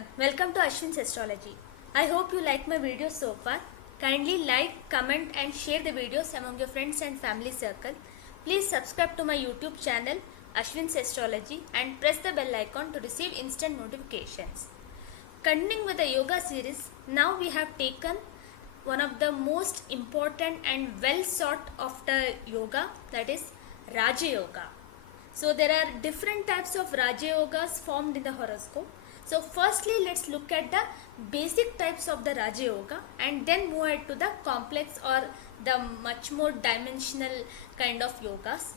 everyone, welcome to Ashwin's Astrology. I hope you like my videos so far. Kindly like, comment and share the videos among your friends and family circle. Please subscribe to my YouTube channel Ashwin's Astrology and press the bell icon to receive instant notifications. Continuing with the yoga series, now we have taken one of the most important and well sought after yoga, that is Raja Yoga. So there are different types of Raja Yogas formed in the horoscope. So firstly, let's look at the basic types of the Raja Yoga and then move ahead to the complex or the much more dimensional kind of yogas.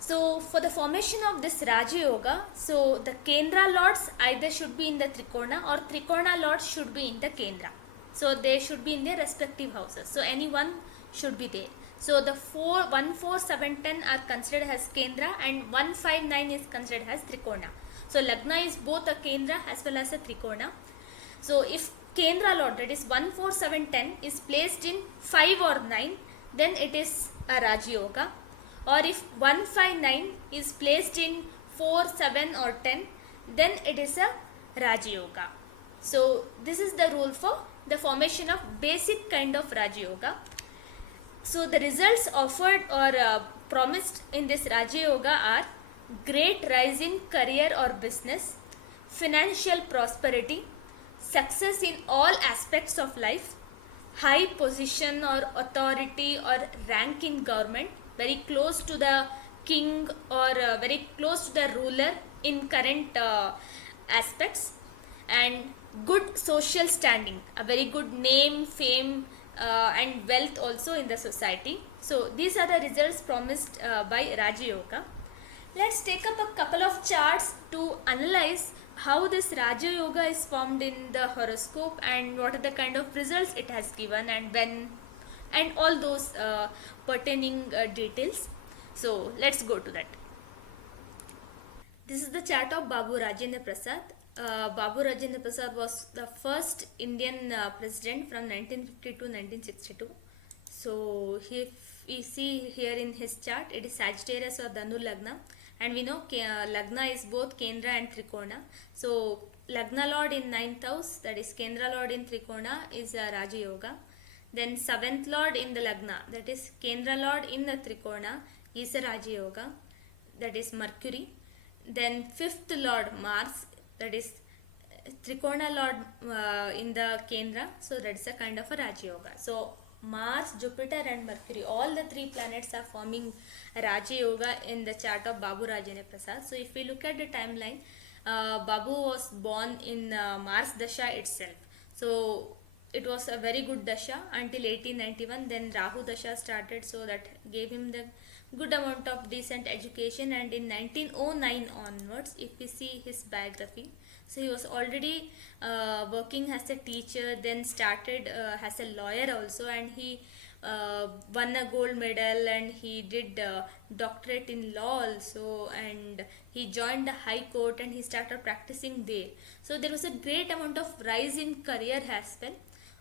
So for the formation of this Raja Yoga, so the Kendra lords either should be in the Trikona or Trikona lords should be in the Kendra. So they should be in their respective houses. So any one should be there. So the 1, 4, 7, 10 are considered as Kendra and 1, 5, 9 is considered as Trikona. So Lagna is both a Kendra as well as a Trikona. So if Kendra lord, that is 1, 4, 7, 10 is placed in 5 or 9, then it is a Raja Yoga. Or if 1, 5, 9 is placed in 4, 7 or 10, then it is a Raja Yoga. So this is the rule for the formation of basic kind of Raja Yoga. So the results offered or promised in this Raja Yoga are great rise in career or business, financial prosperity, success in all aspects of life, high position or authority or rank in government, very close to the king or very close to the ruler in current aspects, and good social standing, a very good name, fame and wealth also in the society. So these are the results promised by Raja Yoga. Let's take up a couple of charts to analyze how this Raja Yoga is formed in the horoscope and what are the kind of results it has given and when and all those pertaining details. So let's go to that. This is the chart of Babu Rajendra Prasad. Babu Rajendra Prasad was the first Indian president from 1950 to 1962. So if we see here in his chart, it is Sagittarius or Dhanu Lagna, and we know Lagna is both Kendra and Trikona. So Lagna Lord in 9th house, that is Kendra Lord in Trikona, is a Raja Yoga. Then 7th Lord in the Lagna, that is Kendra Lord in the Trikona, is a Raja Yoga, that is Mercury. Then 5th Lord Mars, that is Trikona Lord in the Kendra, so that is a kind of a Raja Yoga. So Mars, Jupiter and Mercury, all the three planets are forming Raja Yoga in the chart of Babu Rajendra Prasad. So if we look at the timeline, Babu was born in Mars Dasha itself. So it was a very good Dasha until 1891, then Rahu Dasha started, so that gave him the good amount of decent education, and in 1909 onwards, if we see his biography, so he was already working as a teacher, then started as a lawyer also, and he won a gold medal and he did doctorate in law also, and he joined the high court and he started practicing there. So there was a great amount of rise in career as well.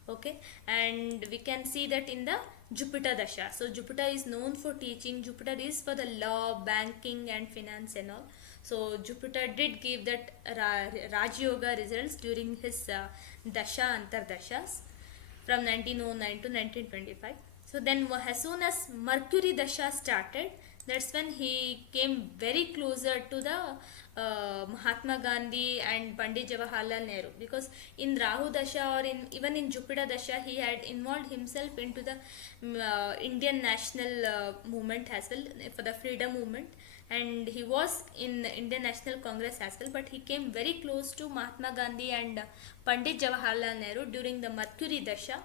Okay, and we can see that in the Jupiter Dasha. So Jupiter is known for teaching, Jupiter is for the law, banking and finance and all. So Jupiter did give that Raja Yoga results during his Dasha Antardashas from 1909 to 1925. So then as soon as Mercury Dasha started, that's when he came very closer to the Mahatma Gandhi and Pandit Jawaharlal Nehru, because in Rahu Dasha or even in Jupiter Dasha, he had involved himself into the Indian national movement as well, for the freedom movement, and he was in Indian National Congress as well, but he came very close to Mahatma Gandhi and Pandit Jawaharlal Nehru during the Mercury Dasha.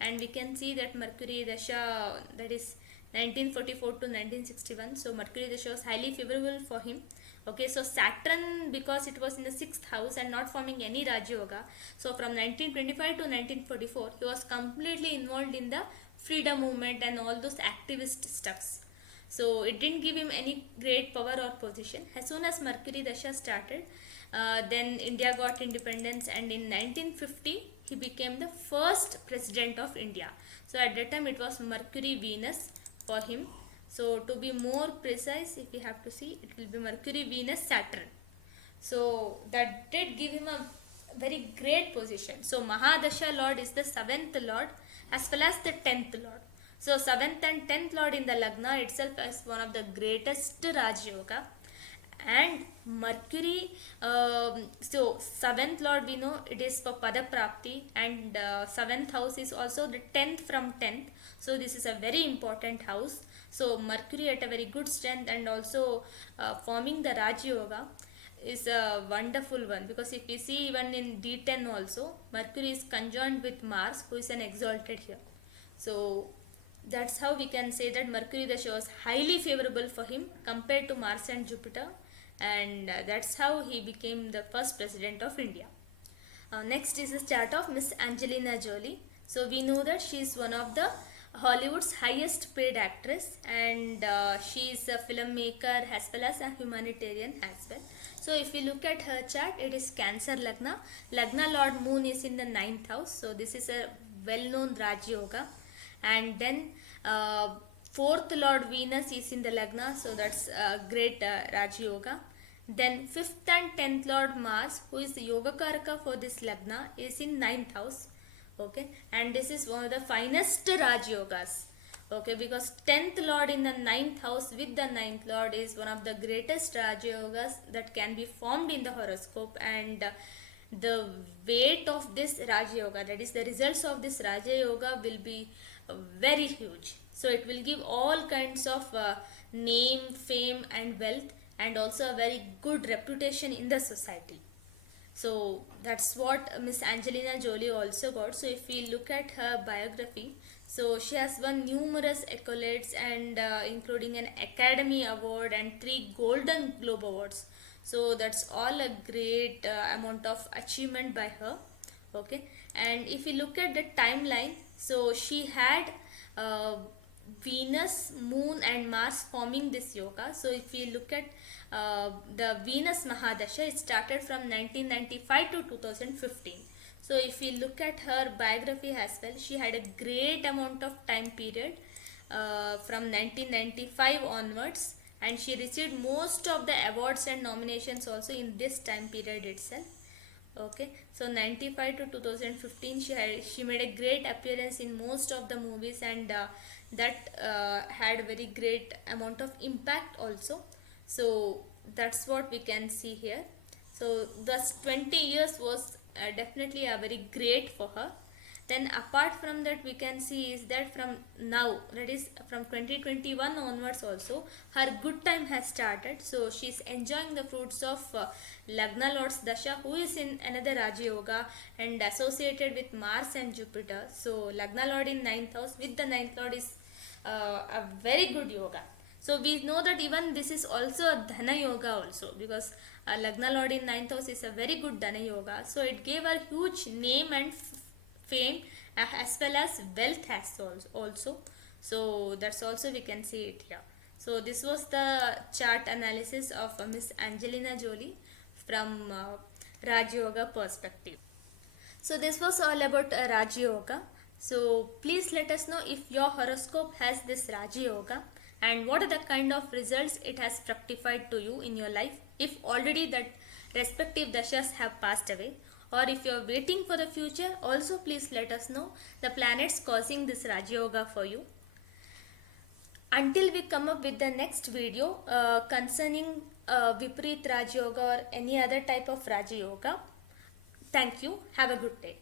And we can see that Mercury Dasha, that is 1944 to 1961, so Mercury Dasha was highly favorable for him. Okay, so Saturn, because it was in the 6th house and not forming any Raja Yoga, so from 1925 to 1944 he was completely involved in the freedom movement and all those activist stuffs. So it didn't give him any great power or position. As soon as Mercury Dasha started, then India got independence, and in 1950 he became the first president of India. So at that time it was Mercury Venus for him. So to be more precise, if we have to see, it will be Mercury Venus Saturn. So that did give him a very great position. So Mahadasha Lord is the 7th Lord as well as the 10th Lord. So 7th and 10th Lord in the Lagna itself is one of the greatest Raj Yoga. And Mercury, so 7th Lord we know it is for Pada Prapti, and 7th house is also the 10th from 10th. So this is a very important house. So Mercury at a very good strength and also forming the Raj Yoga is a wonderful one, because if we see even in D10 also, Mercury is conjoined with Mars, who is an exalted here. So that's how we can say that Mercury Dasha was highly favorable for him compared to Mars and Jupiter, and that's how he became the first president of India. Next is the chart of Miss Angelina Jolie. So we know that she is one of the Hollywood's highest paid actress, and she is a filmmaker as well as a humanitarian as well. So if we look at her chart, it is Cancer Lagna. Lagna Lord Moon is in the 9th house. So this is a well-known Raj Yoga. And then 4th Lord Venus is in the Lagna. So that's a great Raj Yoga. Then 5th and 10th Lord Mars, who is the Yoga Karaka for this Lagna, is in 9th house. Okay, and this is one of the finest Raj Yogas. Okay, because 10th Lord in the 9th house with the 9th Lord is one of the greatest Raj Yogas that can be formed in the horoscope, and the weight of this Raj Yoga, that is the results of this Raja Yoga, will be very huge. So it will give all kinds of name, fame and wealth, and also a very good reputation in the society. So that's what Miss Angelina Jolie also got. So if we look at her biography, so she has won numerous accolades, and including an Academy Award and 3 Golden Globe Awards. So that's all a great amount of achievement by her. Okay, and if we look at the timeline, so she had Venus, Moon and Mars forming this yoga. So if we look at the Venus Mahadasha, it started from 1995 to 2015. So if we look at her biography as well, she had a great amount of time period from 1995 onwards, and she received most of the awards and nominations also in this time period itself. Okay, so 95 to 2015 she made a great appearance in most of the movies, and that had very great amount of impact also. So that's what we can see here. So thus 20 years was definitely a very great for her. Then apart from that, we can see is that from now, that is from 2021 onwards also, her good time has started. So she is enjoying the fruits of Lagna Lord's Dasha, who is in another Raja Yoga and associated with Mars and Jupiter. So Lagna Lord in 9th house with the 9th Lord is a very good yoga. So we know that even this is also a Dhana Yoga also, because Lagna Lord in 9th house is a very good Dhana Yoga. So it gave her huge name and fame as well as wealth has also. So that's also we can see it here. So this was the chart analysis of Miss Angelina Jolie from Raj Yoga perspective. So this was all about Raj Yoga. So please let us know if your horoscope has this Raj Yoga, and what are the kind of results it has fructified to you in your life, if already that respective dashas have passed away, or if you are waiting for the future. Also please let us know the planets causing this Raj Yoga for you. Until we come up with the next video concerning Viparit Raj Yoga or any other type of Raj Yoga. Thank you. Have a good day.